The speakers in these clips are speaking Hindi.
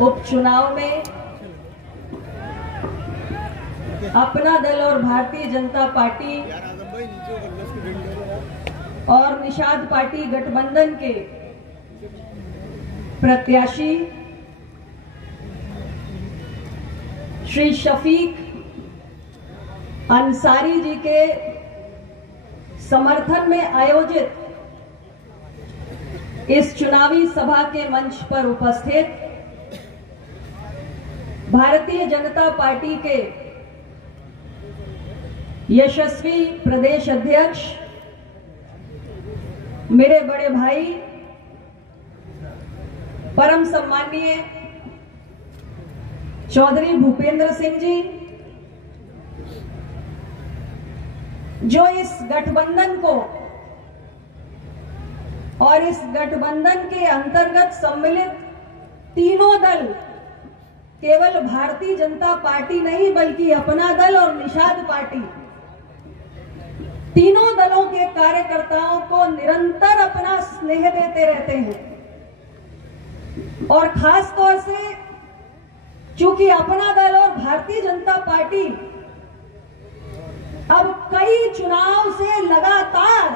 उपचुनाव में अपना दल और भारतीय जनता पार्टी और निषाद पार्टी गठबंधन के प्रत्याशी श्री शफीक अंसारी जी के समर्थन में आयोजित इस चुनावी सभा के मंच पर उपस्थित भारतीय जनता पार्टी के यशस्वी प्रदेश अध्यक्ष मेरे बड़े भाई परम सम्माननीय चौधरी भूपेंद्र सिंह जी, जो इस गठबंधन को और इस गठबंधन के अंतर्गत सम्मिलित तीनों दल, केवल भारतीय जनता पार्टी नहीं बल्कि अपना दल और निषाद पार्टी, तीनों दलों के कार्यकर्ताओं को निरंतर अपना स्नेह देते रहते हैं। और खास तौर से चूंकि अपना दल और भारतीय जनता पार्टी अब कई चुनाव से लगातार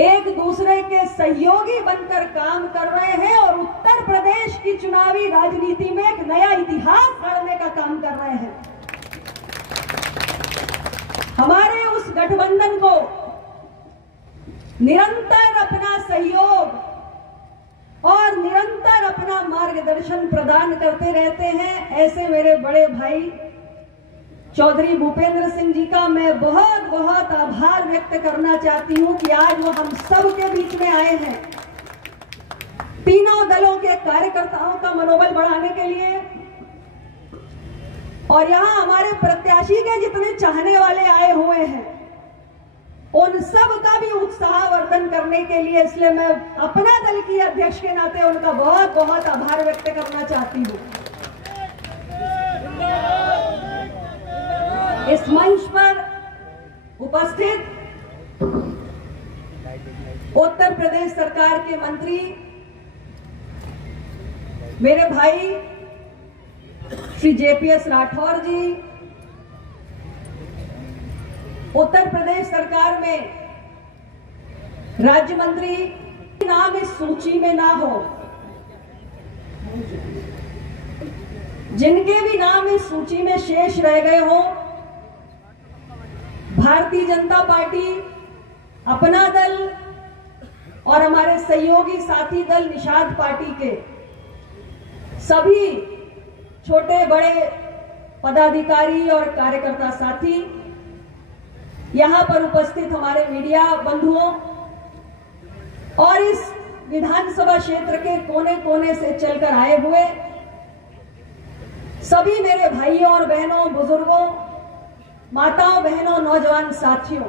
एक दूसरे के सहयोगी बनकर काम कर रहे हैं और उत्तर प्रदेश की चुनावी राजनीति में एक नया इतिहास गढ़ने का काम कर रहे हैं। हमारे उस गठबंधन को निरंतर अपना सहयोग और निरंतर अपना मार्गदर्शन प्रदान करते रहते हैं, ऐसे मेरे बड़े भाई चौधरी भूपेंद्र सिंह जी का मैं बहुत बहुत आभार व्यक्त करना चाहती हूं कि आज वो हम सब के बीच में आए हैं, तीनों दलों के कार्यकर्ताओं का मनोबल बढ़ाने के लिए। और यहां हमारे प्रत्याशी के जितने चाहने वाले आए हुए हैं, उन सब का भी उत्साहवर्धन करने के लिए, इसलिए मैं अपना दल की अध्यक्ष के नाते उनका बहुत बहुत आभार व्यक्त करना चाहती हूं। इस मंच पर उपस्थित उत्तर प्रदेश सरकार के मंत्री मेरे भाई श्री जेपीएस राठौर जी, उत्तर प्रदेश सरकार में राज्य मंत्री, नाम इस सूची में ना हो, जिनके भी नाम इस सूची में शेष रह गए हो, भारतीय जनता पार्टी, अपना दल और हमारे सहयोगी साथी दल निषाद पार्टी के सभी छोटे बड़े पदाधिकारी और कार्यकर्ता साथी, यहां पर उपस्थित हमारे मीडिया बंधुओं और इस विधानसभा क्षेत्र के कोने कोने से चलकर आए हुए सभी मेरे भाइयों और बहनों, बुजुर्गों, माताओं, बहनों, नौजवान साथियों,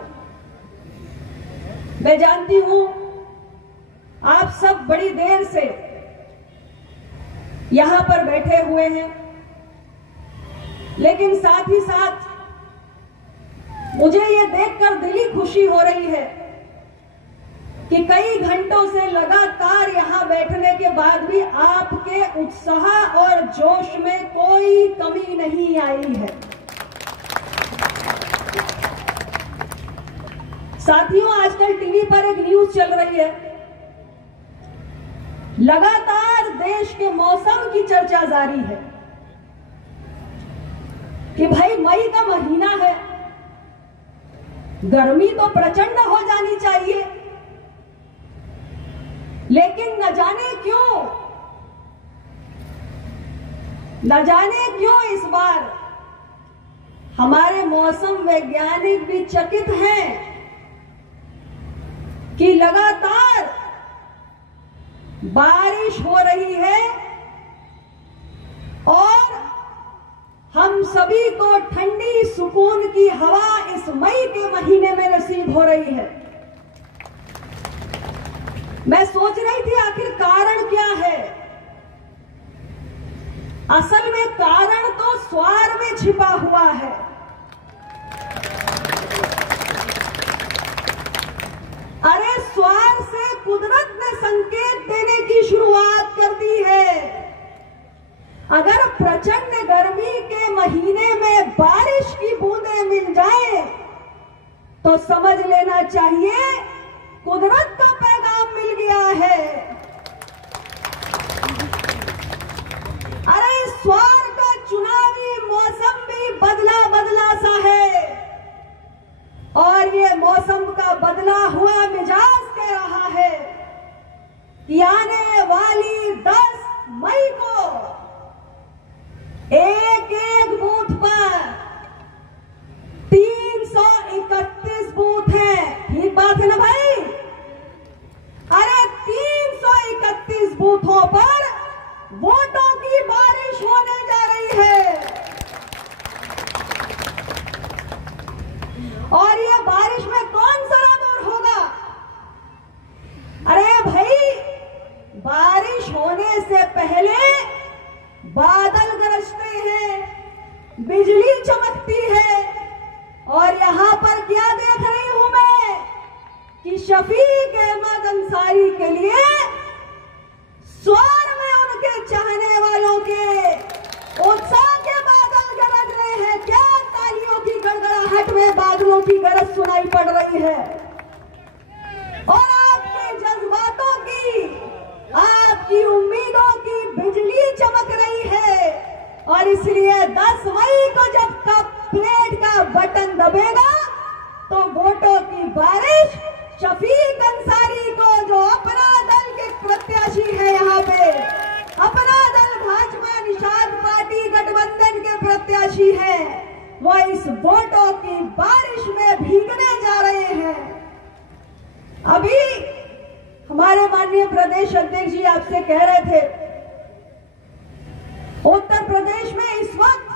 मैं जानती हूं आप सब बड़ी देर से यहां पर बैठे हुए हैं, लेकिन साथ ही साथ मुझे ये देखकर दिली खुशी हो रही है कि कई घंटों से लगातार यहां बैठने के बाद भी आपके उत्साह और जोश में कोई कमी नहीं आई है। साथियों, आजकल टीवी पर एक न्यूज चल रही है, लगातार देश के मौसम की चर्चा जारी है कि भाई मई का महीना है, गर्मी तो प्रचंड हो जानी चाहिए, लेकिन न जाने क्यों इस बार हमारे मौसम वैज्ञानिक भी चकित हैं कि लगातार बारिश हो रही है और हम सभी को ठंडी सुकून की हवा इस मई के महीने में नसीब हो रही है। मैं सोच रही थी आखिर कारण क्या है। असल में कारण तो स्वार में छिपा हुआ है। अरे स्वार से कुदरत ने संकेत देने की शुरुआत कर दी है अगर प्रचंड गर्मी के महीने में बारिश की बूंदें मिल जाए तो समझ लेना चाहिए कुदरत का पैगाम मिल गया है। अरे इस बार का चुनावी मौसम भी बदला बदला सा है और ये मौसम का बदला हुआ मिजाज कह रहा है कि आने वाली 10 मई को एक एक बूथ पर 331 बूथ है। ठीक बात है ना भाई? अरे 331 बूथों पर वोटों की बारिश होने जा रही है और ये बारिश में कौन सराबोर होगा? अरे भाई, बारिश होने से पहले बादल गरजते हैं, बिजली चमकती है और यहां पर क्या देख रही हूं मैं कि शफीक अहमद अंसारी के लिए स्वर में उनके चाहने वालों के उत्साह के बादल गरज रहे हैं। क्या तालियों की गड़गड़ाहट में बादलों की गरज सुनाई पड़ रही है और आपके जज्बातों की, आपकी उम्मीदों की बिजली चमक रही है और इसलिए 10 मई को जब कप प्लेट का बटन दबेगा तो वोटों की बारिश शफीक अंसारी को, जो अपना दल के प्रत्याशी है, यहाँ पे अपना दल भाजपा निषाद पार्टी गठबंधन के प्रत्याशी है, वो इस वोटों की बारिश में भीगने जा रहे हैं। अभी हमारे माननीय प्रदेश अध्यक्ष जी आपसे कह रहे थे, उत्तर प्रदेश में इस वक्त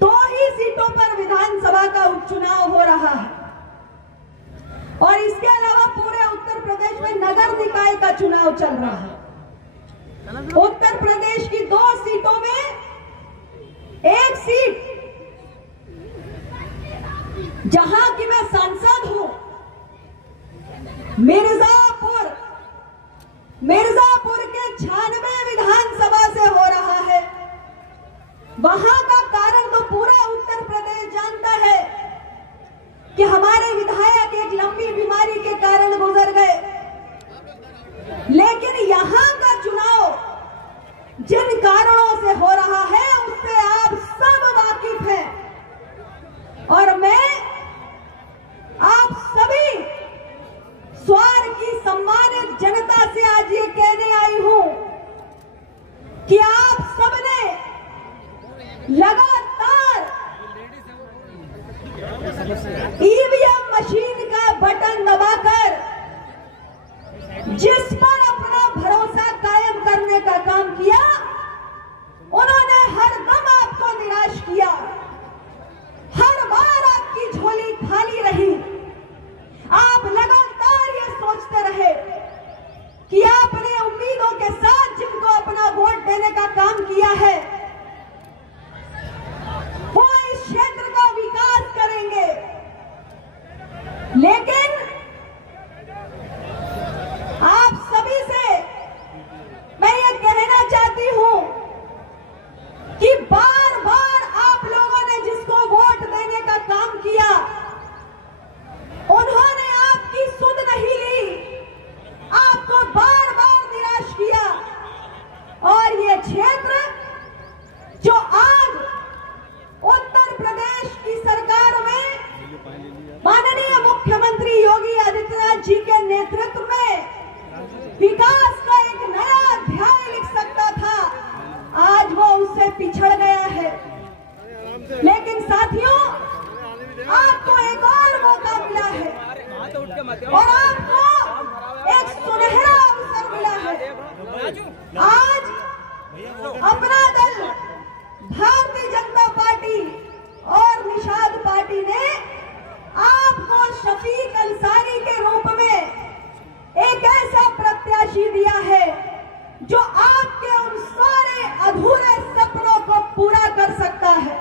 2 ही सीटों पर विधानसभा का उपचुनाव हो रहा है और इसके अलावा पूरे उत्तर प्रदेश में नगर निकाय का चुनाव चल रहा है। उत्तर प्रदेश की 2 सीटों में एक सीट जहां की मैं सांसद हूं, मिर्जापुर के 96 विधानसभा से हो रहा है। वहां का कारण तो पूरा उत्तर प्रदेश जानता है कि हमारे विधायक एक लंबी बीमारी के कारण गुजर गए, लेकिन यहां का चुनाव जिन कारणों से हो रहा है उससे आप सब वाकिफ हैं और मैं आप सभी स्वार की सम्मानित जनता से आज ये कहने आई हूं कि आप सबने लगातार ईवीएम मशीन का बटन दबाकर जिस पर अपना भरोसा कायम करने का काम किया, उन्होंने हर दम आपको निराश किया। हर बार आपकी झोली खाली रही। आप लगातार ये सोचते रहे कि आपने उम्मीदों के साथ जिनको अपना वोट देने का काम किया है वो इस क्षेत्र का विकास करेंगे, लेकिन आप सभी से मैं ये कहना चाहती हूं कि बार बार आप लोगों ने जिसको वोट देने का काम किया उन्होंने आपकी सुध नहीं ली, आपको बार बार निराश किया और ये क्षेत्र जो आज उत्तर प्रदेश की सरकार में माननीय मुख्यमंत्री योगी आदित्यनाथ जी के नेतृत्व में विकास का एक नया अध्याय लिख सकता था, आज वो उससे पिछड़ गया है। लेकिन साथियों, आपको एक और मौका मिला है और आपको एक सुनहरा अवसर मिला है। आज अपना दल भारतीय जनता पार्टी और निषाद पार्टी ने आपको शफीक अंसारी के रूप में एक ऐसा प्रत्याशी दिया है जो आपके उन सारे अधूरे सपनों को पूरा कर सकता है।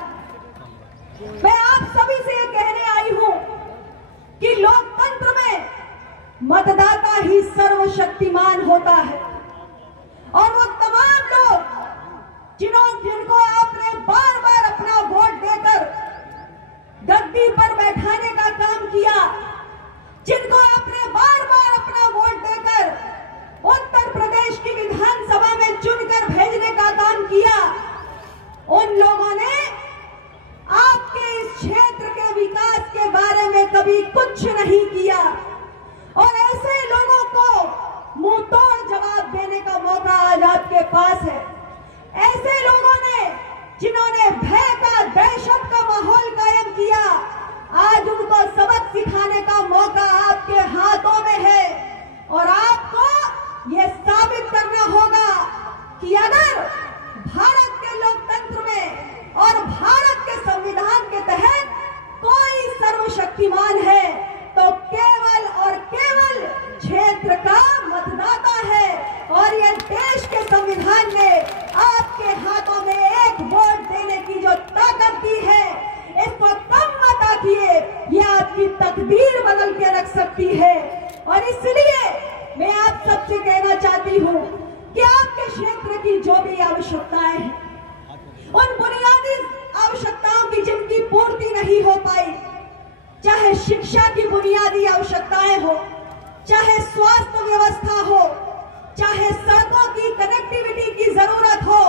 मैं आप सभी से ये कहने आई हूं कि लोकतंत्र में मतदाता ही सर्वशक्तिमान होता है और वो तमाम लोग जिनको आपने बार बार अपना वोट देकर गद्दी पर बैठाने का काम किया, जिनको आपने बार बार अपना वोट देकर उत्तर प्रदेश की विधानसभा में चुनकर भेजने का काम किया, उन लोगों ने आपके इस क्षेत्र के विकास के बारे में कभी कुछ नहीं किया। और ऐसे लोगों को मुंह तोड़ जवाब देने का मौका आज आपके पास है। ऐसे लोगों ने जिन्होंने भय का, दहशत का माहौल कायम किया, आज उनको सबक सिखाने का मौका आपके हाथों में है। और आपको ये साबित करना होगा कि अगर भारत के लोकतंत्र में और भारत के संविधान के तहत कोई सर्वशक्तिमान है तो केवल और केवल क्षेत्र का मतदाता है। और ये देश के संविधान ने आपके हाथों में एक वोट देने की जो ताकत दी है, इसको कम मत आंकिए, ये आपकी तकदीर बदल के रख सकती है। और इसलिए मैं आप सबसे कहना चाहती हूँ कि आपके क्षेत्र की जो भी आवश्यकताएं हैं, उन बुनियादी आवश्यकताओं की जिनकी पूर्ति नहीं हो पाई, चाहे शिक्षा की बुनियादी आवश्यकताएं हो, चाहे स्वास्थ्य व्यवस्था हो, चाहे सड़कों की कनेक्टिविटी की जरूरत हो,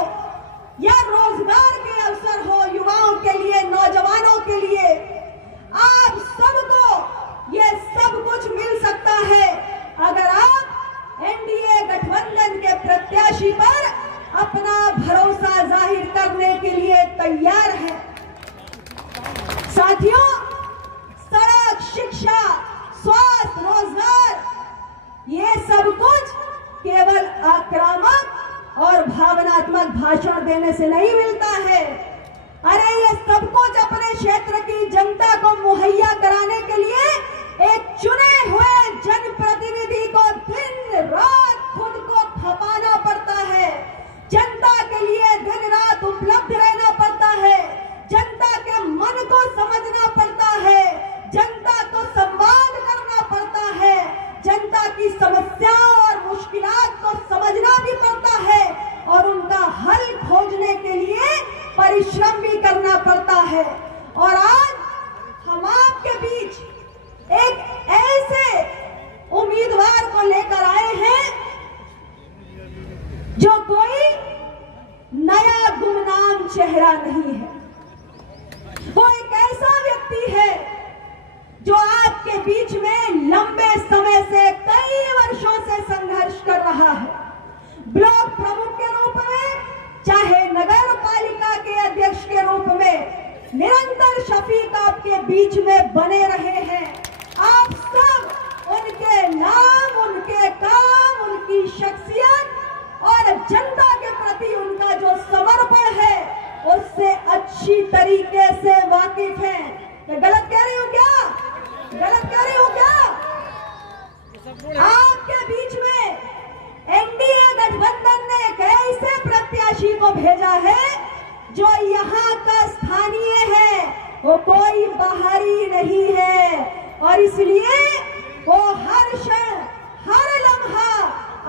या रोजगार के अवसर हो युवाओं के लिए, नौजवानों के लिए, आप सबको ये सब कुछ मिल सकता है अगर आप एनडीए गठबंधन के प्रत्याशी पर अपना भरोसा जाहिर करने के लिए तैयार हैं। साथियों, सड़क, शिक्षा, स्वास्थ्य, रोजगार, ये सब कुछ केवल आक्रामक और भावनात्मक भाषण देने से नहीं मिलता है। अरे ये सब कुछ अपने क्षेत्र की जनता को मुहैया कराने के लिए एक चुने हुए जनप्रतिनिधि को दिन रात खुद को खपाना पड़ता है, जनता के लिए दिन रात उपलब्ध रहना पड़ता है, जनता के मन को समझना पड़ता है, जनता को संवाद करना पड़ता है, जनता की समस्याओं और मुश्किलात को समझना भी पड़ता है और उनका हल खोजने के लिए परिश्रम भी करना पड़ता है। और आज हम आपके बीच एक ऐसे उम्मीदवार को लेकर आए हैं जो कोई नया गुमनाम चेहरा नहीं है। वो एक ऐसा व्यक्ति है जो आपके बीच में लंबे समय से, कई वर्षों से संघर्ष कर रहा है। ब्लॉक प्रमुख के रूप में, चाहे नगर पालिका के अध्यक्ष के रूप में, निरंतर शफीक आपके बीच में बने रहे हैं। आप सब उनके नाम, उनके काम, उनकी शख्सियत और जनता के प्रति उनका जो समर्पण है, उससे अच्छी तरीके से वाकिफ हैं। मैं गलत कह रही हूँ क्या? गलत कह रही हूँ क्या? आपके बीच में एनडीए गठबंधन ने एक ऐसे प्रत्याशी को भेजा है जो यहाँ का स्थानीय है, वो कोई बाहरी नहीं है। और इसलिए वो हर क्षण, हर लम्हा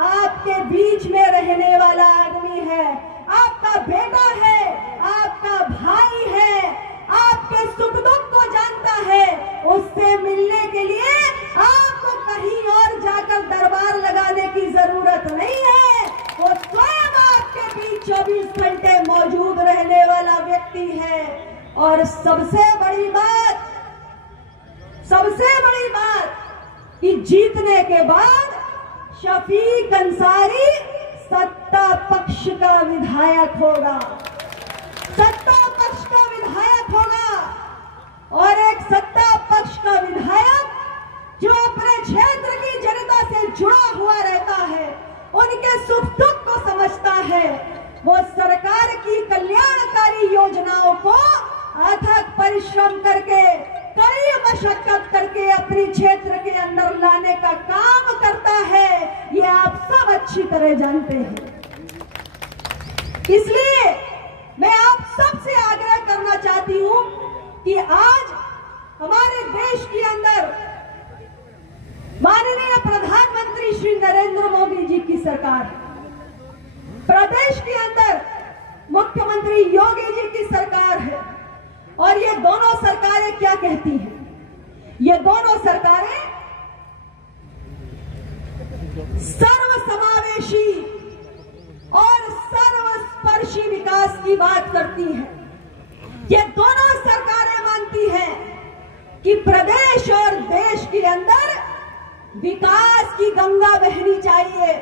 आपके बीच में रहने वाला आदमी है, आपका बेटा है, आपका भाई है, आपके सुख दुख को जानता है। उससे मिलने के लिए आपको कहीं और जाकर दरबार लगाने की जरूरत नहीं है। वो स्वयं आपके बीच 24 घंटे मौजूद रहने वाला व्यक्ति है। और सबसे बड़ी बात कि जीतने के बाद शफीक अंसारी सत्ता पक्ष का विधायक होगा, सत्ता पक्ष का विधायक होगा। और एक सत्ता पक्ष का विधायक जो अपने क्षेत्र की जनता से जुड़ा हुआ रहता है, उनके सुख दुख को समझता है, वो सरकार की कल्याणकारी योजनाओं को अथक परिश्रम करके, कड़ी मशक्कत करके अपने क्षेत्र के अंदर लाने का काम करता है। ये आप सब अच्छी तरह जानते हैं। इसलिए मैं आप सबसे आग्रह करना चाहती हूं कि आज हमारे देश के अंदर माननीय प्रधानमंत्री श्री नरेंद्र मोदी जी की सरकार, प्रदेश के अंदर मुख्यमंत्री योगी जी की सरकार है। और ये दोनों सरकारें क्या कहती हैं? ये दोनों सरकारें सर्वसमावेशी और सर्वस्पर्शी विकास की बात करती हैं। ये दोनों सरकारें मानती हैं कि प्रदेश और देश के अंदर विकास की गंगा बहनी चाहिए,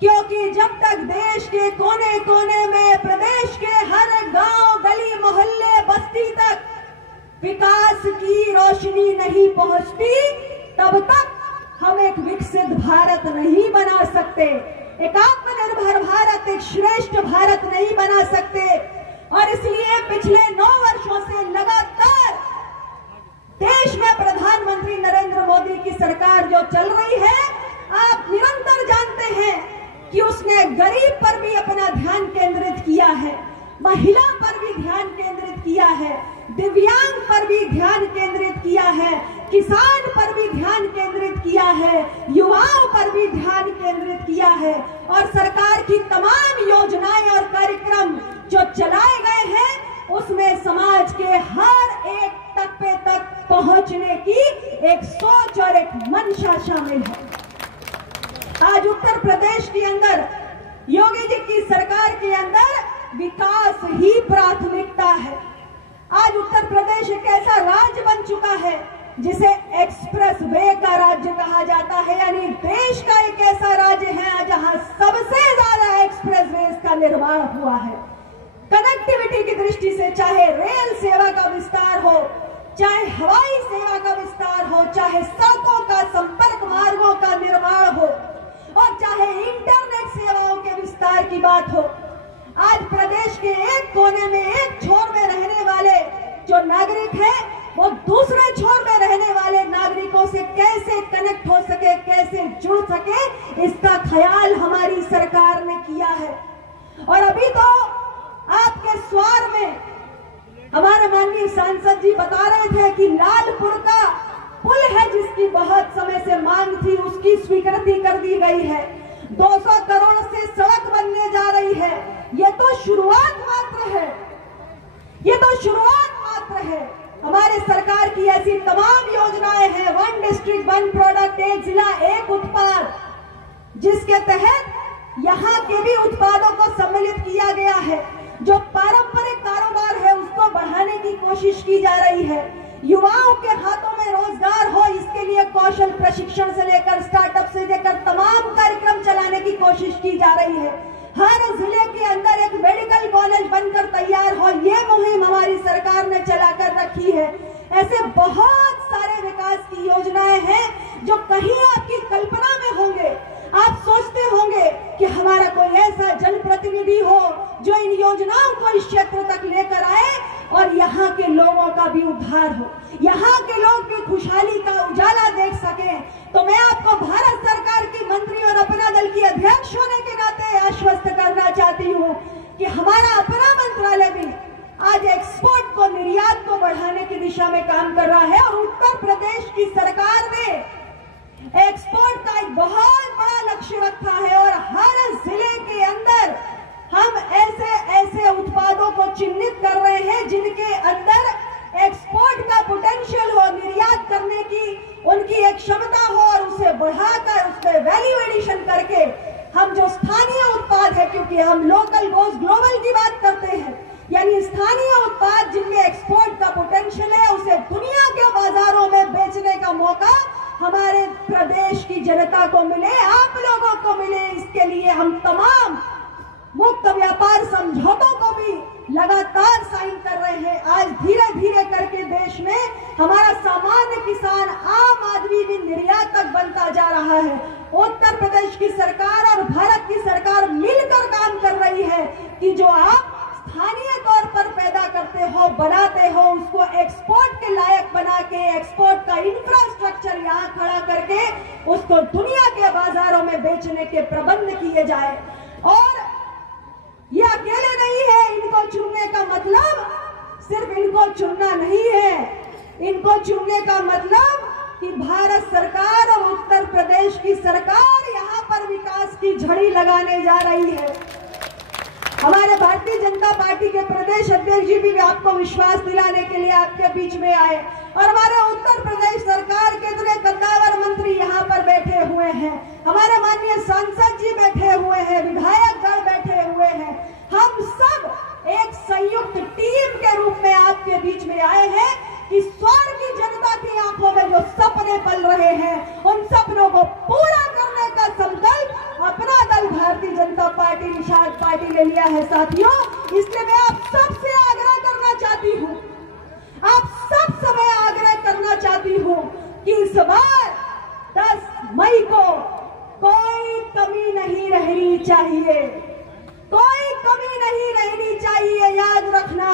क्योंकि जब तक देश के कोने कोने में, प्रदेश के हर गांव, गली, मोहल्ले, बस्ती तक विकास की रोशनी नहीं पहुंचती, तब तक हम एक विकसित भारत नहीं बना सकते, एक आत्मनिर्भर भारत, एक श्रेष्ठ भारत नहीं बना सकते। और इसलिए पिछले 9 वर्षों से लगातार देश में प्रधानमंत्री नरेंद्र मोदी की सरकार जो चल रही है, आप निरंतर जानते हैं कि उसने गरीब पर भी अपना ध्यान केंद्रित किया है, महिला पर भी ध्यान केंद्रित किया है, दिव्यांग पर भी ध्यान केंद्रित किया है, किसान पर भी ध्यान केंद्रित किया है, युवाओं पर भी ध्यान केंद्रित किया है। और सरकार की तमाम योजनाएं और कार्यक्रम जो चलाए गए हैं, उसमें समाज के हर एक तबके तक पहुंचने की एक सोच और एक मंशा शामिल है। आज उत्तर प्रदेश के अंदर, योगी जी की सरकार के अंदर विकास ही प्राथमिकता है। आज उत्तर प्रदेश एक ऐसा राज्य बन चुका है जिसे एक्सप्रेस वे का राज्य कहा जाता है, यानी देश का एक ऐसा राज्य है जहां सबसे ज्यादा एक्सप्रेस वे का निर्माण हुआ है। कनेक्टिविटी की दृष्टि से चाहे रेल सेवा का विस्तार हो, चाहे हवाई सेवा का विस्तार हो, चाहे सड़कों का, संपर्क मार्गों का निर्माण हो, और चाहे इंटरनेट सेवाओं के विस्तार की बात हो, आज प्रदेश के एक कोने में, एक छोर में रहने वाले जो नागरिक हैं, वो दूसरे छोर में रहने वाले नागरिकों से कैसे कनेक्ट हो सके, कैसे जुड़ सके, इसका ख्याल हमारी सरकार ने किया है। और अभी तो आपके स्वार में हमारे माननीय सांसद जी बता रहे थे कि लालपुर का पुल है जिसकी बहुत समय से मांग थी, उसकी स्वीकृति कर दी गई है। 200 करोड़ से सड़क बनने जा रही है। ये तो शुरुआत मात्र है, ये तो शुरुआत मात्र है। हमारे सरकार की ऐसी तमाम योजनाएं हैं, 1 डिस्ट्रिक्ट 1 प्रोडक्ट, 1 जिला 1 उत्पाद, जिसके तहत यहाँ के भी उत्पादों को सम्मिलित किया गया है। जो पारंपरिक कारोबार है उसको बढ़ाने की कोशिश की जा रही है। युवाओं के हाथों में रोजगार हो, इसके लिए कौशल प्रशिक्षण से लेकर स्टार्टअप से लेकर तमाम कार्यक्रम चलाने की कोशिश की जा रही है। हर जिले के अंदर एक मेडिकल कॉलेज बनकर तैयार हो, ये मुहिम हमारी सरकार ने चलाकर रखी है। ऐसे बहुत सारे विकास की योजनाएं हैं जो कहीं आपकी कल्पना में होंगे। आप सोचते होंगे कि हमारा कोई ऐसा जनप्रतिनिधि हो जो इन योजनाओं को इस क्षेत्र तक लेकर आए और यहाँ के लोगों का भी उद्धार हो, यहाँ के लोग भी खुशहाली का उजाला देख सकें। तो मैं आपको भारत सरकार की मंत्री और अपना दल की अध्यक्ष होने के नाते आश्वस्त करना चाहती हूँ कि हमारा अपना मंत्रालय भी आज एक्सपोर्ट को, निर्यात को बढ़ाने की दिशा में काम कर रहा है। और उत्तर प्रदेश की सरकार ने एक्सपोर्ट का एक बहुत बड़ा लक्ष्य रखा है और हर जिले के अंदर हम ऐसे उत्पादों को चिन्हित कर रहे हैं जिनके अंदर एक्सपोर्ट का पोटेंशियल हो, निर्यात करने की उनकी एक क्षमता हो, और उसे बढ़ाकर उसमें वैल्यू एडिशन करके हम जो स्थानीय उत्पाद है, क्योंकि हम लोकल गोज ग्लोबल की बात करते हैं, यानी स्थानीय उत्पाद जिनमें एक्सपोर्ट का पोटेंशियल है, उसे दुनिया के बाजारों में बेचने का मौका हमारे प्रदेश की जनता को मिले, आप लोगों को मिले। इसके लिए हम तमाम मुक्त व्यापार समझौतों को भी लगातार साइन कर रहे हैं। आज धीरे धीरे करके देश में हमारा सामान्य किसान, आम आदमी भी निर्यातक बनता जा रहा है। उत्तर प्रदेश की सरकार और भारत की सरकार मिलकर काम कर रही है कि जो आप स्थानीय तौर पर पैदा करते हो, बनाते हो, उसको एक्सपोर्ट के लायक बना के, एक्सपोर्ट का इंफ्रास्ट्रक्चर यहाँ खड़ा करके उसको दुनिया के बाजारों में बेचने के प्रबंध किए जाए। और ये अकेले नहीं है, इनको चुनने का मतलब सिर्फ इनको चुनना नहीं है, इनको चुनने का मतलब कि भारत सरकार और उत्तर प्रदेश की सरकार यहाँ पर विकास की झड़ी लगाने जा रही है। हमारे भारतीय जनता जनता पार्टी के प्रदेश अध्यक्ष जी भी आपको विश्वास दिलाने के लिए आपके बीच में आए, और हमारे उत्तर प्रदेश सरकार के इतने कद्दावर मंत्री यहाँ पर बैठे हुए हैं, हमारे माननीय सांसद जी बैठे हुए हैं, विधायकगण बैठे हुए हैं। हम सब एक संयुक्त टीम के रूप में आपके बीच में आए हैं कि स्वर की जनता की आंखों में जो सपने पल रहे हैं, उन सपनों को पूरा करने का संकल्प अपना दल भारतीय जनता पार्टी निषाद पार्टी ने लिया है साथियों। इसलिए मैं आप सबसे आग्रह करना चाहती हूँ, आप सबसे मैं आग्रह करना चाहती हूँ कि इस बार 10 मई को कोई कमी नहीं रहनी चाहिए, कोई कमी नहीं रहनी चाहिए। याद रखना,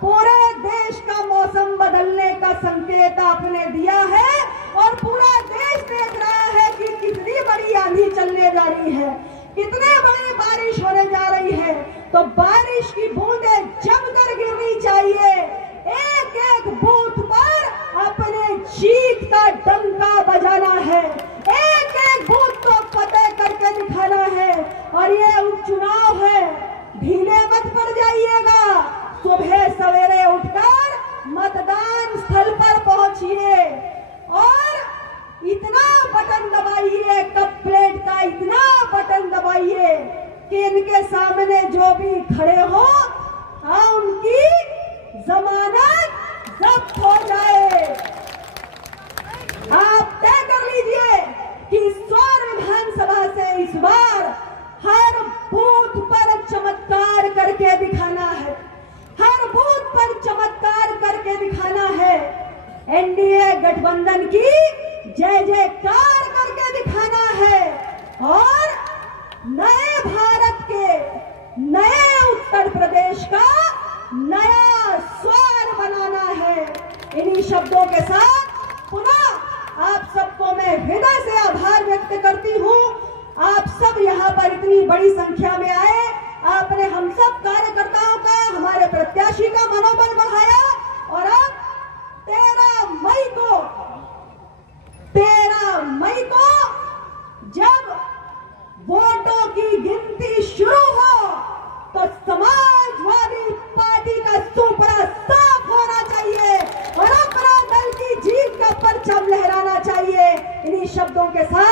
पूरे देश का मौसम बदलने का संकेत आपने दिया है और पूरा देश देख रहा है कि कितनी बड़ी आंधी चलने जा रही है, कितनी बड़ी बारिश होने जा रही है। तो बारिश की बूंदें जमकर गिरनी चाहिए, एक एक बूथ पर अपने जीत का डंका बजाना है, एक एक बूथ को फतेह करके दिखाना है। और ये उपचुनाव है, ढीले मत पड़ जाइएगा, सुबह सवेरे उठकर मतदान स्थल पर पहुंचिए और इतना बटन दबाइए, कप प्लेट का इतना बटन दबाइए कि इनके सामने जो भी खड़े हो उनकी जमानत जब्त हो जाए। आप तय कर लीजिए कि स्वर विधानसभा से इस बार हर बूथ पर चमत्कार करके दिखाना है, हर बूथ पर चमत्कार करके दिखाना है। एनडीए गठबंधन की जय जयकार करके दिखाना है और नए भारत के, नए उत्तर प्रदेश का नया स्वर बनाना है। इन्हीं शब्दों के साथ पुनः आप सबको मैं हृदय से आभार व्यक्त करती हूँ। आप सब यहाँ पर इतनी बड़ी संख्या में आए, आपने हम सब कार्यकर्ताओं का, हमारे प्रत्याशी का मनोबल बढ़ाया और अब 13 मई को जब वोटों की गिनती शुरू हो तो समाजवादी पार्टी का सुपड़ा साफ होना चाहिए और अपना दल की जीत का परचम लहराना चाहिए। इन्हीं शब्दों के साथ